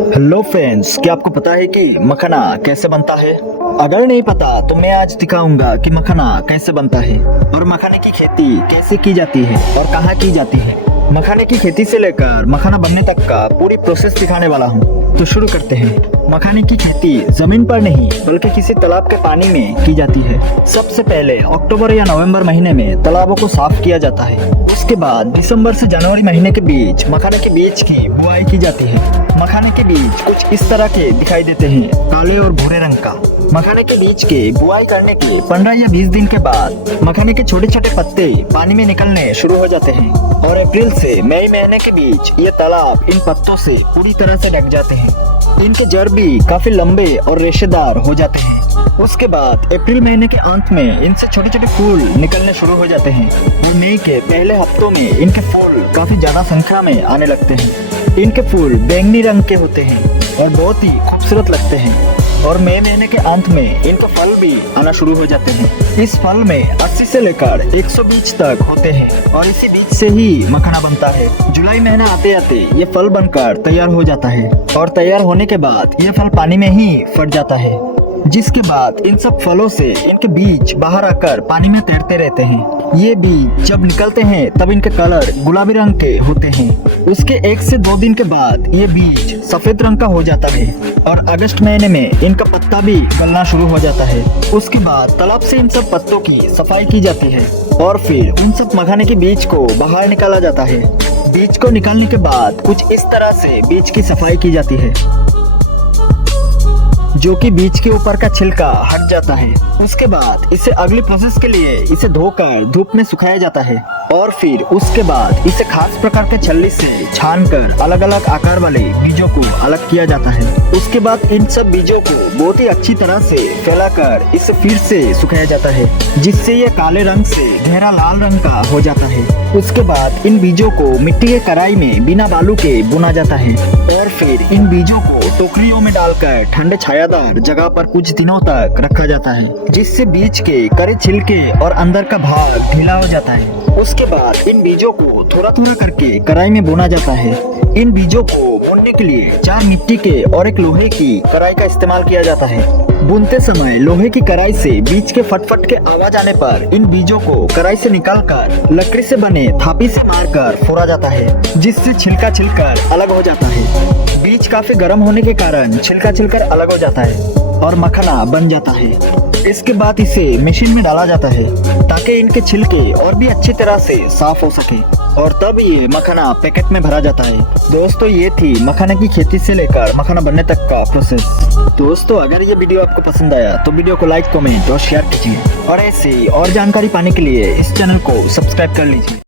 Hello friends, क्या आपको पता है कि मखाना कैसे बनता है? अगर नहीं पता तो मैं आज दिखाऊंगा कि मखाना कैसे बनता है और मखाने की खेती कैसे की जाती है और कहाँ की जाती है। मखाने की खेती से लेकर मखाना बनने तक का पूरी प्रोसेस दिखाने वाला हूँ। तो शुरू करते हैं। मखाने की खेती जमीन पर नहीं बल्कि किसी तालाब के पानी में की जाती है। सबसे पहले अक्टूबर या नवंबर महीने में तालाबों को साफ किया जाता है। उसके बाद दिसंबर से जनवरी महीने के बीच मखाने के बीज की बुआई की जाती है। मखाने के बीज कुछ इस तरह के दिखाई देते हैं, काले और भूरे रंग का। मखाने के बीज के बुआई करने के 15 या 20 दिन के बाद मखाने के छोटे छोटे पत्ते पानी में निकलने शुरू हो जाते हैं और अप्रैल से मई महीने के बीच ये तालाब इन पत्तों से पूरी तरह से ढक जाते हैं। इनके जड़ भी काफी लंबे और रेशेदार हो जाते हैं। उसके बाद अप्रैल महीने के अंत में इनसे छोटे छोटे फूल निकलने शुरू हो जाते हैं और मई के पहले हफ्तों में इनके फूल काफी ज्यादा संख्या में आने लगते हैं। इनके फूल बैंगनी रंग के होते हैं और बहुत ही खूबसूरत लगते हैं और मई महीने के अंत में इनके फल भी आना शुरू हो जाते हैं। इस फल में 80 से लेकर 100 बीज तक होते हैं और इसी बीज से ही मखाना बनता है। जुलाई महीना आते आते ये फल बनकर तैयार हो जाता है और तैयार होने के बाद ये फल पानी में ही फट जाता है, जिसके बाद इन सब फलों से इनके बीज बाहर आकर पानी में तैरते रहते हैं। ये बीज जब निकलते हैं तब इनके कलर गुलाबी रंग के होते हैं। उसके 1 से 2 दिन के बाद ये बीज सफेद रंग का हो जाता है और अगस्त महीने में इनका पत्ता भी गलना शुरू हो जाता है। उसके बाद तालाब से इन सब पत्तों की सफाई की जाती है और फिर उन सब मखाने के बीज को बाहर निकाला जाता है। बीज को निकालने के बाद कुछ इस तरह से बीज की सफाई की जाती है, जो कि बीज के ऊपर का छिलका हट जाता है। उसके बाद इसे अगली प्रोसेस के लिए इसे धोकर धूप में सुखाया जाता है और फिर उसके बाद इसे खास प्रकार के छल्ली से छानकर अलग अलग आकार वाले बीजों को अलग किया जाता है। उसके बाद इन सब बीजों को बहुत ही अच्छी तरह से फैलाकर इसे फिर से सुखाया जाता है, जिससे ये काले रंग से गहरा लाल रंग का हो जाता है। उसके बाद इन बीजों को मिट्टी के कढ़ाई में बिना बालू के बुना जाता है और फिर इन बीजों को टोकरियों में डालकर ठंडे छायादार जगह पर कुछ दिनों तक रखा जाता है, जिससे बीज के कड़े छिलके और अंदर का भाग ढीला हो जाता है। उसके बाद इन बीजों को थोड़ा थोड़ा करके कढ़ाई में बुना जाता है। इन बीजों को बुनने के लिए 4 मिट्टी के और 1 लोहे की कढ़ाई का इस्तेमाल किया जाता है। बुनते समय लोहे की कढ़ाई से बीज के फटफट के आवाज आने पर इन बीजों को कढ़ाई से निकालकर लकड़ी से बने थापी से मारकर फोड़ा जाता है, जिससे छिलका छिलकर अलग हो जाता है। बीज काफी गर्म होने के कारण छिलका छिलकर अलग हो जाता है और मखाना बन जाता है। इसके बाद इसे मशीन में डाला जाता है ताकि इनके छिलके और भी अच्छी तरह से साफ हो सके और तब ये मखाना पैकेट में भरा जाता है। दोस्तों, ये थी मखाने की खेती से लेकर मखाना बनने तक का प्रोसेस। दोस्तों, अगर ये वीडियो आपको पसंद आया तो वीडियो को लाइक, कमेंट और शेयर कीजिए और ऐसे और जानकारी पाने के लिए इस चैनल को सब्सक्राइब कर लीजिए।